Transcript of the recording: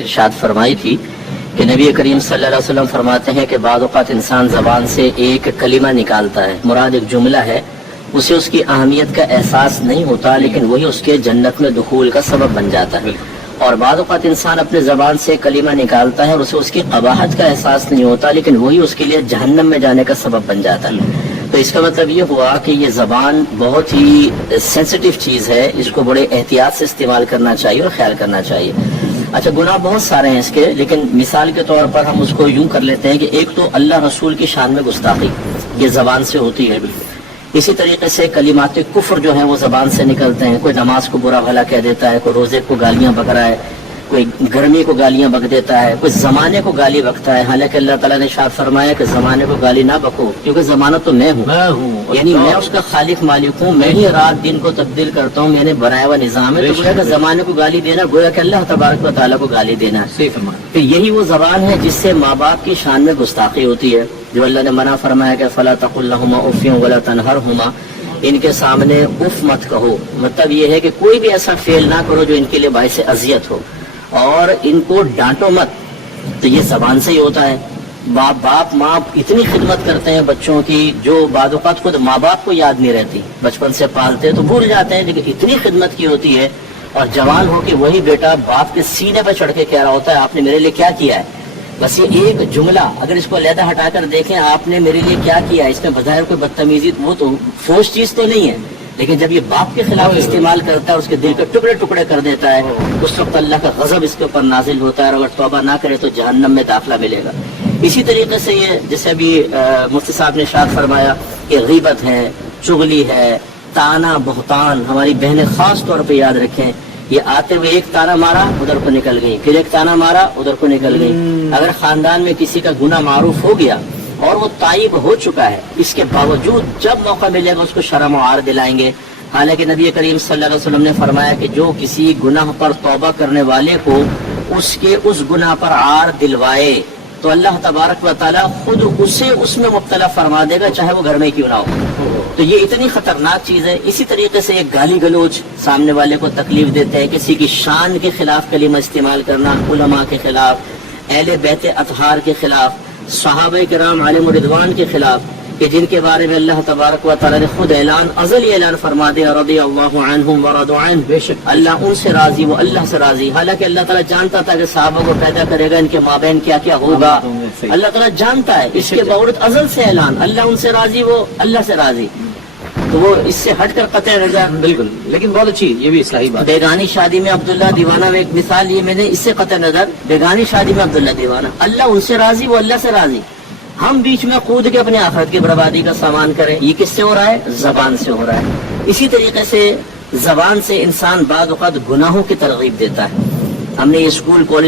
ارشاد فرمائی تھی کہ نبی کریم صلی اللہ علیہ وسلم فرماتے ہیں کہ بعض اوقات انسان زبان سے ایک کلمہ نکالتا ہے، مراد ایک جملہ ہے، اسے اس کی اہمیت کا احساس نہیں ہوتا لیکن وہی اس کے جنت میں دخول کا سبب بن جاتا ہے، اور بعض اوقات انسان اپنے زبان سے کلمہ نکالتا ہے اور اسے اس کی قباحت کا احساس نہیں ہوتا لیکن وہی اس کے لیے جہنم میں جانے کا سبب بن جاتا ہے۔ تو اس کا مطلب یہ ہوا کہ یہ زبان بہت ہی سینسٹیو چیز ہے، اس کو بڑے احتیاط سے استعمال کرنا چاہیے اور خیال کرنا چاہیے۔ اچھا، گناہ بہت سارے ہیں اس کے، لیکن مثال کے طور پر ہم اس کو یوں کر لیتے ہیں کہ ایک تو اللہ رسول کی شان میں گستاخی یہ زبان سے ہوتی ہے، اسی طریقے سے کلمات کفر جو ہیں وہ زبان سے نکلتے ہیں، کوئی نماز کو برا بھلا کہہ دیتا ہے، کوئی روزے کو گالیاں بک رہا ہے، کوئی گرمی کو گالیاں بک دیتا ہے، کوئی زمانے کو گالی بکتا ہے، حالانکہ اللہ تعالیٰ نے ارشاد فرمایا کہ زمانے کو گالی نہ بکو کیونکہ زمانہ تو میں ہوں، یعنی میں اس کا خالق مالک ہوں، میں ہی رات دن کو تبدیل کرتا ہوں، یعنی بنایا ہوا نظام ہے، تو گویا کہ زمانے کو گالی دینا گویا کہ اللہ تبارک و تعالیٰ کو گالی دینا ہے۔ تو یہی وہ زبان ہے جس سے ماں باپ کی شان میں گستاخی ہوتی ہے، جو اللہ نے منع فرمایا کہ فلا تقل لهما اف ولا تنهرهما، ان کے سامنے اف مت کہو، مطلب یہ ہے کہ کوئی بھی ایسا فعل نہ کرو جو ان کے لیے باعث اذیت ہو، اور ان کو ڈانٹو مت۔ تو یہ زبان سے ہی ہوتا ہے۔ باپ ماں اتنی خدمت کرتے ہیں بچوں کی جو بعض اوقات خود ماں باپ کو یاد نہیں رہتی، بچپن سے پالتے ہیں تو بھول جاتے ہیں، لیکن اتنی خدمت کی ہوتی ہے، اور جوان ہو کے وہی بیٹا باپ کے سینے پہ چڑھ کے کہہ رہا ہوتا ہے آپ نے میرے لیے کیا کیا ہے۔ بس یہ ایک جملہ اگر اس کو علیحدہ ہٹا کر دیکھیں، آپ نے میرے لیے کیا کیا ہے، اس میں بظاہر کوئی بدتمیزی وہ تو فوش چیز تو نہیں ہے، لیکن جب یہ باپ کے خلاف استعمال کرتا ہے، اس کے دل کے ٹکڑے ٹکڑے کر دیتا ہے، اس وقت اللہ کا غضب اس کے اوپر نازل ہوتا ہے، اور اگر توبہ نہ کرے تو جہنم میں داخلہ ملے گا۔ اسی طریقے سے یہ جیسے ابھی مفتی صاحب نے ارشاد فرمایا کہ غیبت ہے، چغلی ہے، تانا بہتان، ہماری بہنیں خاص طور پہ یاد رکھیں، یہ آتے ہوئے ایک تانا مارا ادھر کو نکل گئی، پھر ایک تانا مارا ادھر کو نکل گئی۔ اگر خاندان میں کسی کا گناہ معروف ہو گیا اور وہ تائب ہو چکا ہے، اس کے باوجود جب موقع ملے گا اس کو شرم و عار دلائیں گے، حالانکہ نبی کریم صلی اللہ علیہ وسلم نے فرمایا کہ جو کسی گناہ پر توبہ کرنے والے کو اس کے اس گناہ پر عار دلوائے تو اللہ تبارک و تعالیٰ خود اسے اس میں مبتلا فرما دے گا، چاہے وہ گھر میں کیوں نہ ہو۔ تو یہ اتنی خطرناک چیز ہے۔ اسی طریقے سے ایک گالی گلوچ، سامنے والے کو تکلیف دیتے ہیں، کسی کی شان کے خلاف کلمہ استعمال کرنا، علماء کے خلاف، اہل بیت اطہار کے خلاف، صحابہ کرام علیہم رضوان کے خلاف، کہ جن کے بارے میں اللہ تبارک و تعالیٰ نے خود ازلی اعلان فرما دیا رضی اللہ عنہم ورضوا عنہ، بے شک اللہ ان سے راضی، وہ اللہ سے راضی۔ حالانکہ اللہ تعالیٰ جانتا تھا کہ صحابہ کو پیدا کرے گا، ان کے مابین کیا کیا ہوگا، اللہ تعالیٰ جانتا ہے، اس کے باوجود ازل سے اعلان اللہ ان سے راضی، وہ اللہ سے راضی۔ تو وہ اس سے ہٹ کر قطع نظر، بالکل، لیکن بہت اچھی یہ بھی اصلاحی بات۔ بیگانی شادی میں عبداللہ دیوانہ میں ایک مثال یہ میں نے، اس سے قطع نظر بیگانی شادی میں عبداللہ دیوانہ، اللہ ان سے راضی، وہ اللہ سے راضی، ہم بیچ میں کود کے اپنے آخرت کی بربادی کا سامان کریں، یہ کس سے ہو رہا ہے؟ زبان سے ہو رہا ہے۔ اسی طریقے سے زبان سے انسان بعض اوقات گناہوں کی ترغیب دیتا ہے۔ ہم نے یہ اسکول کالج